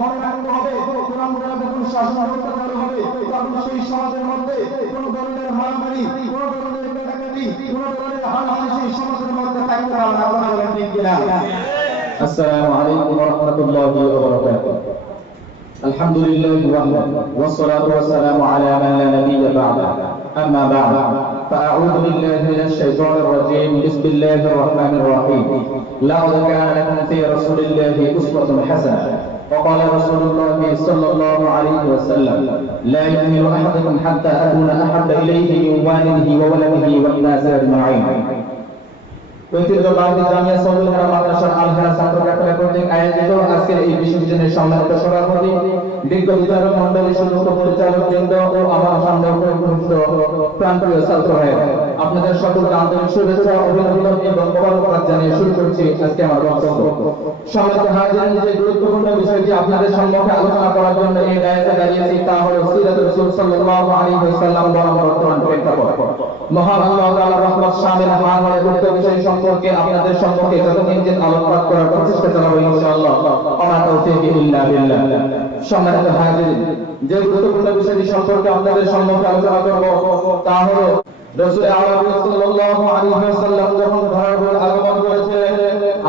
মনে রাখতে হবে কোরআন দ্বারা যখন শাসন ব্যবস্থা চালু হবে তখন সেই সমাজের মধ্যে কোন ধরনের মারামারি, কোন ধরনের কাটাকাটি, কোন ধরনের হানাহানি সেই সমাজের মধ্যে থাকতে পারবে না। আপনারা বলেন ঠিক কিনা? আসসালামু আলাইকুম ওয়া রাহমাতুল্লাহি ওয়া বারাকাতুহু। আলহামদুলিল্লাহি ওয়াসসালাতু ওয়াসসালামু আলা মান লা নাবিয়্যা বা'দা। أما بعد فأعوذ بالله من الشيطان الرجيم. بسم الله الرحمن الرحيم. لقد كان لكم في رسول الله أسوة حسنة. وقال رسول الله صلى الله عليه وسلم لا يؤمن أحدكم حتى أكون أحب إليه من والده وولده والناس أجمعين. ঐতিহ্যবাহী জামিয়া সৌদুল হারাম মাদ্রাসার আল হেরা ছাত্র কাফেলা কর্তৃক আয়োজিত আজকের এই বিশেষ দিনের সম্মানিত সভাপতি, বিজ্ঞ বিচারক মণ্ডলী, সুযোগ্য পরিচালক বৃন্দ ও আমার সামনে উপস্থিত প্রাণপ্রিয় ছাত্র ভাইয়েরা, আপনাদের সকলকে আন্তরিক শুভেচ্ছা, অভিনন্দন এবং মোবারকবাদ জানিয়ে শুরু করছি আজকে আমার বক্তব্য। সম্মানিত হাজিরিন, যে গুরুত্বপূর্ণ বিষয়টি আপনাদের সম্মুখে আলোচনা করার জন্য এই দায়িত্বে দাঁড়িয়েছি তা হলো সিরাত রাসূল সাল্লাল্লাহু আলাইহি ওয়াসাল্লাম বরং বর্তমান প্রেক্ষাপট। মহান আল্লাহ তাআলার রহমত শামিল হাওয়ার উক্ত বিষয় সম্পর্কে আপনাদের সম্মুখে যতদিন যে আলোকপাত করার প্রচেষ্টা চালাবো ইনশাআল্লাহ। ওয়া তাওফীক ইল্লা বিল্লাহ। সম্মানিত হাজিরিন, যে গুরুত্বপূর্ণ বিষয়টি সম্পর্কে আপনাদের সম্মুখে আলোচনা করব তা হলো রাসূল আরবি সাল্লাল্লাহু আলাইহি ওয়াসাল্লাম যখন ধরার আগমন করেছিলেন,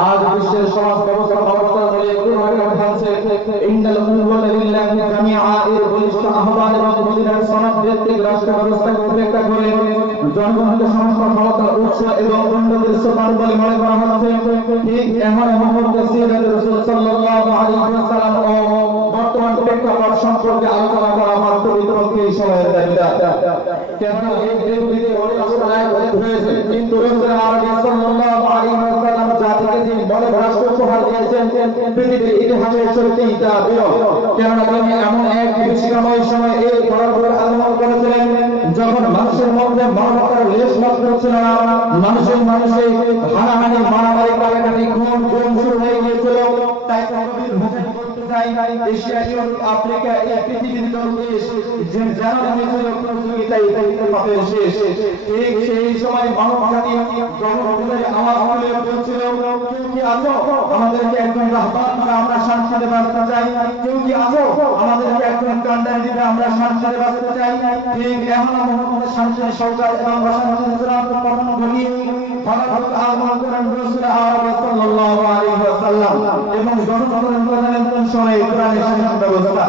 আজ বিশ্বের সমাজ ব্যবস্থা নিয়ে কিভাবে ভাঙছে, ইন্নাল কুওয়াতা লিল্লাহি জামিআ এর বলিষ্ঠ আহ্বান এবং মদিনার সনদ ভিত্তিক রাষ্ট্র ব্যবস্থাকে উপেক্ষা করে জনগণকে সমস্যা সমাধান উৎস এবং উন্নতির সোপান বলে মনে করা হচ্ছে। ঠিক এমন মুহূর্তে সিরাত রাসূল সাল্লাল্লাহু আলাইহি ওয়াসাল্লাম ও বর্তমান প্রেক্ষাপট সম্পর্কে আলোচনা করা আমার পবিত্র এই সময়ের দাবিদার। কেননা এই পৃথিবীতে অনেক আলোচনায় হয়েছে, কিন্তু রাসূল আরবি সাল্লাল্লাহু আলাইহি ওয়াসাল্লাম জাতিকে যে বড় রাষ্ট্র উপহার দিয়েছেন পৃথিবীর ইতিহাসে সত্যিই তা বিরল। কেননা তিনি এমন এক বিভীষিকাময় সময় এই বড় আগমন করেছিলেন যখন মানুষের মধ্যে মানবতার লেশ মাত্র ছিল না, মানুষে হানাহানি, মারামারি, কাটাকাটি, খুন শুরু হয়ে গিয়েছিল। তাই কবির মুখে বলতে চাই, এশিয়া, ইউরোপ, আফ্রিকা এই পৃথিবীর দেশ যে যারা হয়েছিল প্রতিযোগিতায় পাপের শেষ। ঠিক সেই সময় মানব জাতি জনগণের আওয়াজ তুলে বলছিল, কেউ কি আছো আমাদেরকে একজন রাহবার করে আমরা শান্তিতে বাঁচতে চাই, কেউ কি আছো আমাদেরকে একজন কান্ডার দিতে আমরা শান্তিতে বাঁচতে চাই। ঠিক এমন মুহূর্তে শান্তির সরকার এবং পতন ঘটিয়ে হঠাৎ আগমন করেন রাসূল আরবি সাল্লাল্লাহু আলাইহি ওয়াসাল্লাম এবং জনগণের প্রধান সময়ে কোরআনের শাসন ব্যবস্থা।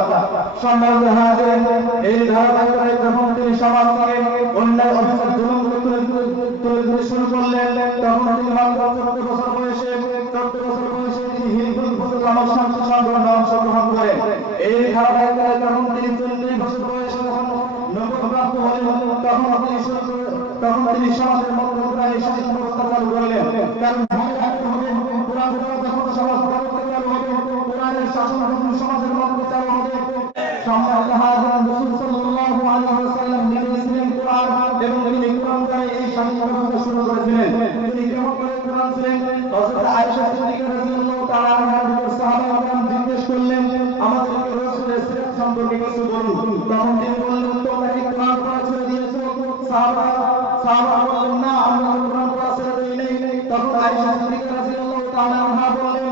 সম্মানিত হাজিরিন, এই ধারাবাহিকতায় যখন তিনি সমাজ থেকে অন্যায় অবিচার জুলুম তুলে শুরু করলেন, তখন তিনি মাত্র 14 বছর বয়সে তিনি হিজবুল মুসলমান শান্তি সংগঠনে অংশগ্রহণ করেন। এই ধারাবাহিকতায় যখন তিনি 40 বছর বয়সে নবপ্রাপ্ত হলেন, তখন তিনি সমাজের মধ্যে কোরআনের শাসন ব্যবস্থা চালু করলেন। কারণ মনে রাখতে হবে, কোরআন যখন সমাজ ব্যবস্থা চালু হবে, কোরআনের শাসন যখন সমাজের মধ্যে চালু হবে। সম্মানিত হাজিরিন, রাসূল সাল্লাল্লাহু আলাইহি ওয়াসাল্লাম নিজে ছিলেন কোরআন এবং তিনি কোরআন দ্বারা এই শাসন ব্যবস্থা শুরু করেছিলেন। তিনি কেমন করে কোরআন ছিলেন? হযরত আয়েশা সিদ্দিকা রাদিয়াল্লাহু তাআলা আনহার নিকট সাহাবাগণ জিজ্ঞেস করলেন, আমাদেরকে রাসূলের সিরাত সম্পর্কে কিছু বলুন। তখন তিনি বললেন, তোমরা কি কোরআন পড়া ছেড়ে দিয়েছো? সাহাবারা বললেন, না, আমরা কোরআন পড়া ছেড়ে দেই নাই। তখন আয়েশা সিদ্দিকা রাদিয়াল্লাহু তাআলা আনহা বললেন,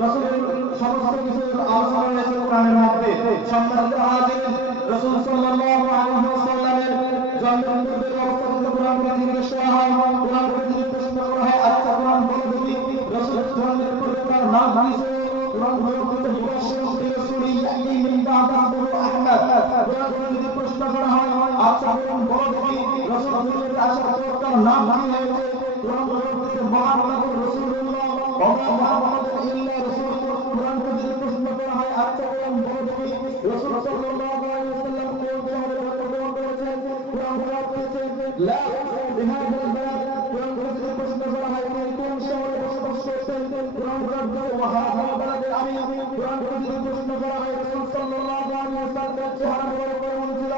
রাসূলের সমস্ত কিছু আলোচনা হয়েছে কোরআনের মধ্যে। সম্মানিত হাজিরিন, রাসূল সাল্লাল্লাহু আলাইহি ওয়াসাল্লামের জন্মের পূর্বের অবস্থা কোরআন জিজ্ঞেস করা হয়, কোরআন যদি প্রশ্ন করা হয়, আচ্ছা কোরআন বলো দেখি রাসূলের জন্মের পূর্বে তার নাম কি ছিল? কোরআন বলতে মুবাশশির বিরাসূলি ইয়াতি মিন বা'দি ইসমিহি আহমদ। কোরআন যদি প্রশ্ন করা হয়, আচ্ছা কোরআন বলো দেখি রাসূল দুনিয়াতে আসার পর তার নাম কি হয়েছে? কোরআন বলতে মুহাম্মাদুর রাসূলুল্লাহ ওয়া মা মুহাম্মাদুন ইল্লা রাসূল। কোরআন যদি প্রশ্ন করা হয়, আচ্ছা কোরআন বলো দেখি রাসূল সাল্লাল্লাহু আলাইহি ওয়াসাল্লাম কোন শহরে জন্মগ্রহণ করেছেন? কোরআন বলছে লা বিহাদিল বালাদ। কোরআন যদি প্রশ্ন করা হয়, তিনি কোন শহরে বসবাস করতেন? কোরআন বলছে ওয়াহাদা বালাদে আমি। কোরআন যদি প্রশ্ন করা হয়, রাসূল সাল্লাল্লাহু আলাইহি ওয়াসাল্লামের চেহারা কেমন ছিল?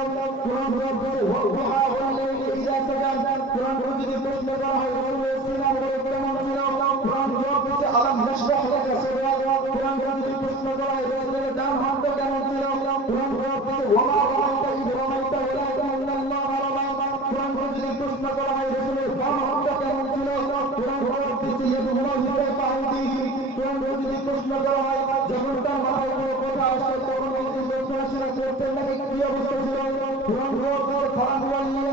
কোরআন বলছে ওয়াহা ওয়াল লাইলি ইযা সাজা। কোরআন যদি প্রশ্ন করা হয়, রাসূলের সিনা কেমন ছিল? কোরআন বলছে আলাম নাশরাহ লাকা সাদরাক। কোরআন যদি প্রশ্ন করা হয়, রাসূলের ডান হাত কেমন ছিল? কোরআন বলছে ওয়ামা রামাইতা ইয রামাইতা ওয়ালাকিন্নাল্লাহা রামা। কোরআন যদি প্রশ্ন করা হয়, রাসূলের বাম হাত কেমন ছিল? কোরআন বলছে ইয়াদুল্লাহি ফাওকা আইদিহি। কোরআন যদি প্রশ্ন করা হয়, যখন তার মাথায় কোনো কথা তখন কিন্তু সন্ত্রাসীরা করতেন নাকি কি অবস্থা ছিল কোরআন পড়তে ফারান ওয়াল্লাহি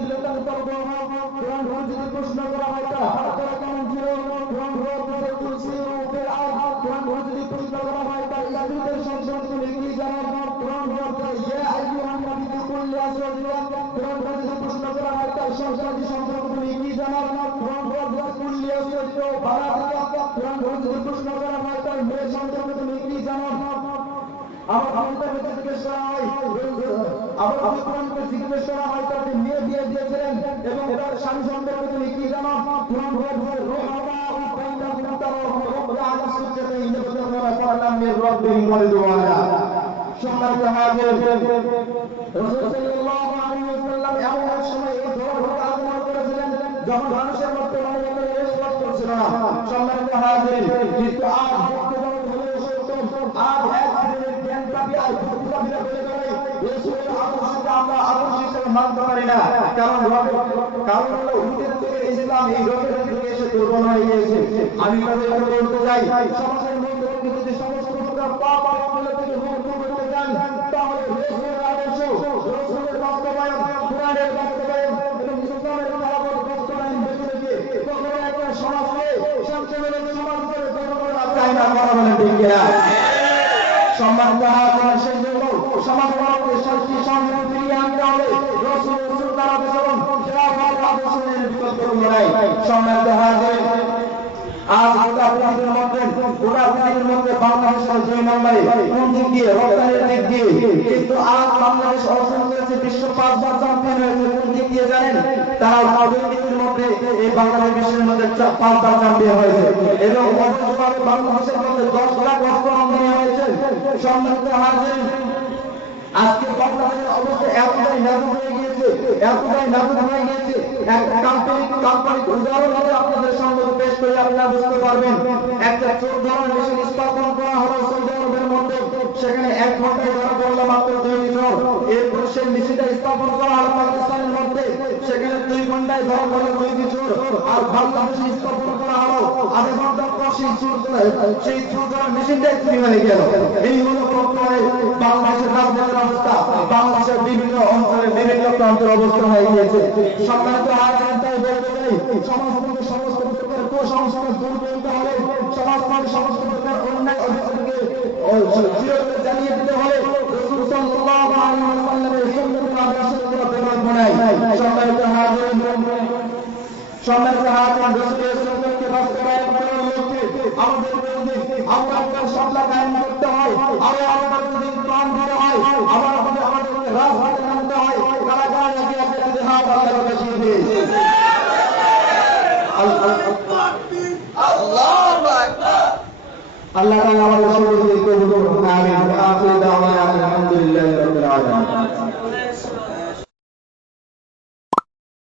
ইল্লাতান তারবুহা কোরআন যদি প্রশ্ন করা হয় তার হাতটা কেমন ছিল কোরআন পড়তে তুলসিরু ফিল আরদ কোরআন যদি প্রশ্ন করা হয় তার ইয়াহুদের সংশোধন কি জানেন কোরআন পড়তে ইয়া আইয়ুহান নাবী কুল লিআজওয়াজিকা কোরআন যদি প্রশ্ন করা হয় তার সংশোধন কি জানেন কোরআন পড়তে কুল লিআজওয়াজিকা বারাকাতুহু কোরআন যদি প্রশ্ন করা হয় তার মেয়ে সংশোধন কি জানেন আবার আমাদের কাছে জিজ্ঞেস করা হয় আবার কোরআনকে জিজ্ঞেস করা হয় তার মেয়ে দিয়ে দিয়েছিলেন এবং তার স্বামী সম্পর্কে তুমি কি জানো কোরআন বলছে রুহামা বাইনাহুম তারাহুম আলা সুজ্জাতিন ইয়াবতাগুনা ফালাম মির রাব্বিহিম ওয়ারিদওয়ানা সম্মানিত হাজির রাসূল সাল্লাল্লাহু আলাইহি ওয়াসাল্লাম এমন এক সময় এই ধরনের আলোচনা করেছিলেন যখন মানুষের মধ্যে মনোভাবের রেশপাত করছিল না সম্মানিত হাজির কিন্তু আজ বর্তমান হলে সত্য আজ এক শ্রেণীর জ্ঞানপ্রাপী আর বুদ্ধিপ্রাপীরা বলে করে রাসূলের আদর্শকে আমরা আদর্শ হিসেবে মানতে পারি না কারণ হলো উহুদের থেকে ইসলাম এই রকের থেকে এসে দুর্বল হয়ে গিয়েছে আমি তাদেরকে বলতে চাই সমাজের মধ্যে যদি সমস্ত প্রকার পাপ আর অপরাধ থেকে মুক্ত করতে চান তাহলে রাসূলের আদর্শ রাসূলের বাস্তবায়ন কোরআনের বাস্তবায়ন এবং ইসলামের খেলাফত বাস্তবায়ন বেঁচে রেখে কখনো একটা সমাজকে শান্তিমূলক সমাজ করে জনগণের চাই না কথা বলেন ঠিক কিনা সম্মানিত হাজির সেই জন্য সমাজকে শান্তি সম্মান ফিরিয়ে আনতে হবে রাসূলের সুন্নাহ আচরণ খেলাফত আদর্শের বিকল্প নাই সম্মানিত হাজির আজ গোটা পৃথিবীর মধ্যে বাংলাদেশের যে নম্বরে কোন দিক দিয়ে রপ্তানির দিক দিয়ে কিন্তু আজ বাংলাদেশ অর্জন করেছে বিশ্ব 5 বার চ্যাম্পিয়ন হয়েছে কোন দিক দিয়ে জানেন তারা অর্থনীতির মধ্যে এই বাংলাদেশ বিশ্বের মধ্যে 5 বার চ্যাম্পিয়ন হয়েছে এবং অবশ্যই বাংলাদেশের মধ্যে 10 লাখ অর্থ আমদানি হয়েছে সম্মানিত হাজির আজকে বাংলাদেশের অবস্থা এতটাই নাজুক হয়ে গিয়েছে একটা কোম্পানি উদাহরণ হবে আপনাদের সামনে পেশ করে আপনারা বুঝতে পারবেন একটা চোর ধরার মেশিন স্থাপন করা হলো সৌদি আরবের মধ্যে সেখানে 1 ঘন্টায় ধরা পড়লো মাত্র 2 চোর এরপর সেই মেশিনটা স্থাপন করা হলো পাকিস্তানের মধ্যে সেখানে 2 ঘন্টায় ধরা পড়লো 2 চোর আর বাংলাদেশে স্থাপন করা হলো আধা ঘন্টার পর সেই চোর ধরার মেশিনটাই চুরি হয়ে গেল এই হলো বর্তমানে বাংলাদেশের রাজনীতির অবস্থা বাংলাদেশের বিভিন্ন অঞ্চলে বিভিন্ন প্রান্তের অবস্থা হয়ে গিয়েছে সম্মানিত হাজির তাই বলতে চাই সমাজ থেকে সমস্ত প্রকার কুসংস্কার দূর করতে হবে সমাজ থেকে সমস্ত প্রকার অন্যায় অভিযোগকে চিরতরে জানিয়ে দিতে হবে রাসূল সাল্লাল্লাহু আলাইহি ওয়াসাল্লামের সুন্নাতের আদর্শের উপর বিকল্প নাই সম্মানিত হাজির রাসূলের সুন্নাতকে বাস্তবায়ন করার লক্ষ্যে আমাদের মধ্যে আমরা সততা কায়েম করতে হয় আর আমাদের যদি প্রাণ দিতে হয় আমাদের রাজপথে নামতে হয় কারাগার নাকি একটা জিহাদ আল্লাহর কাছে দিয়েছে আল্লাহু আকবার আল্লাহ তাআলা আমাদের সকলকে কবুল করুন আমিন আখির দাওয়ানা